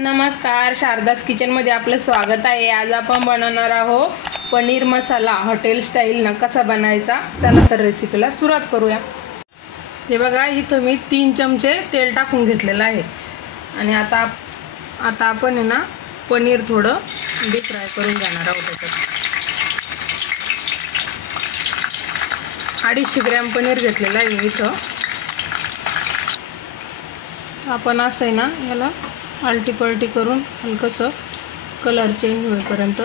नमस्कार, शारदास किचनमध्ये आपलं स्वागत आहे। आज आपण बनवणार आहोत पनीर मसाला हॉटेल स्टाईल ना कसा बनायचा। चला तर रेसिपीला सुरुवात करूया। हे बघा, इथं मी 3 चमचे तेल टाकून घेतलेलं आहे आणि आता आपण आहे ना पनीर थोडं डीप फ्राय करून घेणार आहोत। त्याच्यात 250 ग्रॅम पनीर घेतलेलं आहे। इथं आपण असं आहे ना याला आलटी पलटी करून हलकसं कलर चेंज होईपर्यंत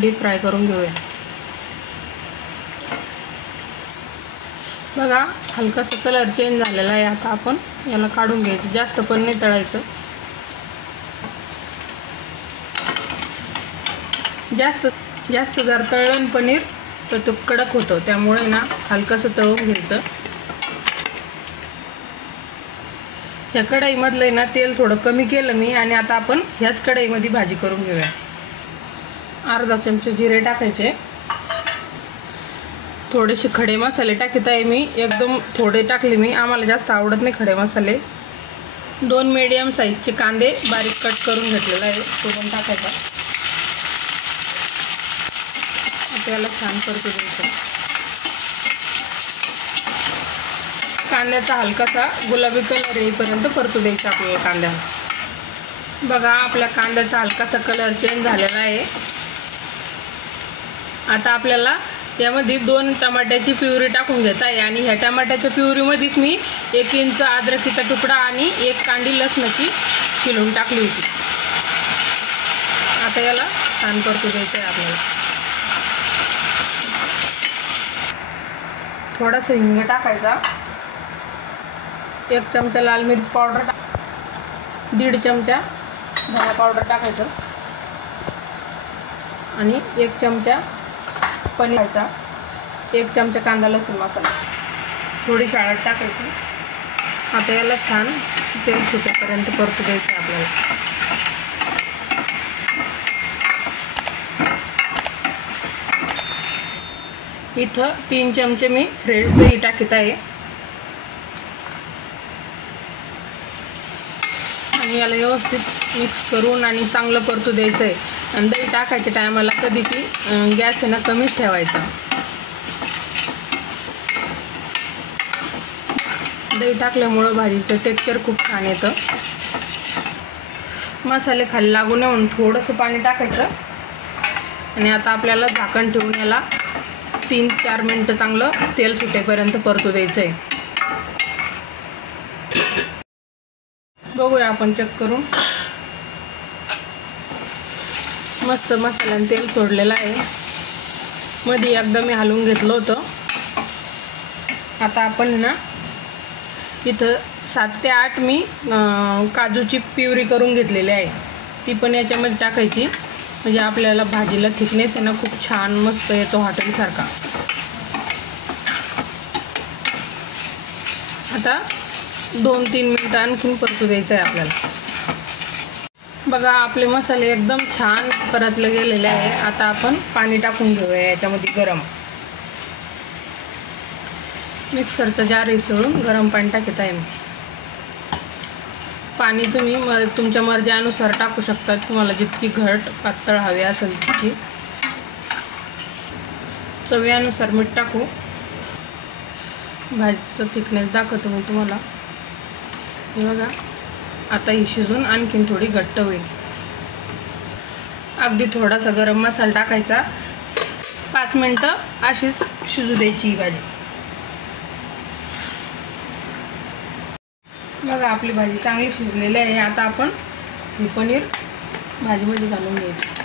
डीप फ्राय करून घेऊया। बघा, हलकासा कलर चेंज झालेला आहे। आता आपण याला काढून घ्यायचं, जास्त पण नाही तळायचं। जास्त जर तळलं पनीर तर तो कडक होतो, त्यामुळे ना हलकासं तळून घ्यायचं। ह्या कढईमधलं ना तेल थोडं कमी केलं मी आणि आता आपण ह्याच कढईमध्ये भाजी करून घेऊया। अर्धा चमचे जिरे टाकायचे, थोडेसे खडे मसाले टाकत आहे मी, एकदम थोडे टाकले मी, आम्हाला जास्त आवडत नाही खडे मसाले। 2 मीडियम साईजचे कांदे बारीक कट करून घेतलेला आहे, तो पण टाकायचा। आता याला छान परतू द्यायचं। कांद्याचा हलकासा गुलाबी कलर येईपर्यंत परतू द्यायचा आपल्याला कांद्याला। बघा, आपल्या कांद्याचा हलकासा कलर चेंज झालेला आहे। आता आपल्याला यामध्ये 2 टमाट्याची प्युरी टाकून घेता आहे आणि ह्या टमाट्याच्या प्युरीमध्येच मी 1 इंच अद्रकीचा तुकडा आणि 1 कांडी लसणाची चिरून टाकली होती। आता याला छान परतू द्यायचं आहे आपल्याला। थोडासा हिंग टाकायचा, 1 चमचा लाल मिर्च पावडर, 1.5 चमचा धना पावडर टाकायचं आणि 1 चमचा पनीरचा, 1 चमचा कांदा लसूण मसाला, थोडीशी हळद टाकायची। आता याला छान तेल सुटेपर्यंत परतू द्यायचं आपल्याला। इथं 3 चमचे मी फ्रेश दही टाकत आहे आणि याला व्यवस्थित मिक्स करून आणि चांगलं परतू द्यायचं आहे। आणि दही टाकायच्या टायमाला कधी की गॅस आहे ना कमीच ठेवायचा। दही टाकल्यामुळं भाजीचं टेक्स्चर खूप छान येतं। मसाले खाली लागू नये म्हणून थोडंसं पाणी टाकायचं आणि आता आपल्याला झाकण ठेवून याला 3-4 मिनटं चांगलं तेल सुटेपर्यंत परतू द्यायचं आहे। बघूया आपण चेक करून। मस्त मसाल्याने तेल सोडलेलं आहे, मध्ये एकदा मी हलवून घेतलं होतं। आता आपण ना इथं 7 ते 8 मी काजूची प्युरी करून घेतलेली आहे, ती पण याच्यामध्ये टाकायची, म्हणजे आपल्याला भाजीला थिकनेस आहे ना खूप छान मस्त येतो हॉटेलसारखा। आता 2-3 मिनटं आणखीन परतू द्यायचं आहे आपल्याला। बघा, आपले मसाले एकदम छान परतले गेलेले आहे। आता आपण पाणी टाकून घेऊया याच्यामध्ये गरम। मिक्सरचा जार विसळून गरम पाणी टाकत आहे मी। पाणी तुम्ही तुमच्या मर्जीनुसार टाकू शकता, तुम्हाला जितकी घट पातळ हवी असेल तितकी। चवीनुसार मीठ टाकू। भाजीचं थिकनेस दाखवतो मी तुम्हाला। हे बघा, आता ही शिजून आणखीन थोडी घट्ट होईल। अगदी थोडासा गरम मसाला टाकायचा, 5 मिनटं अशीच शिजू द्यायची ही भाजी। बघा, आपली भाजी चांगली शिजलेली आहे। आता आपण हे पनीर भाजीमध्ये घालून घ्यायचं।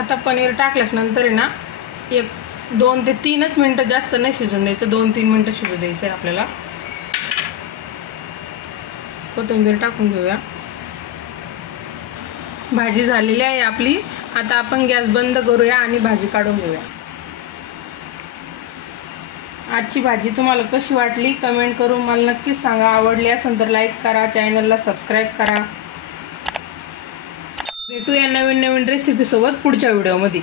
आता पनीर टाकल्याच नंतर आहे ना 2 ते 3च मिनटं, जास्त नाही शिजून द्यायचं, 2-3 मिनटं शिजू द्यायचं आहे आपल्याला। कोथिंबीर टाकून घेऊया। भाजी झालेली आहे आपली। आता आपण गॅस बंद करूया आणि भाजी काढून घेऊया। आजची भाजी तुम्हाला कशी वाटली कमेंट करून मला नक्कीच सांगा। आवडली असेल तर लाईक करा, चॅनलला सबस्क्राईब करा। भेटूया नवीन रेसिपी सोबत पुढच्या व्हिडिओमध्ये।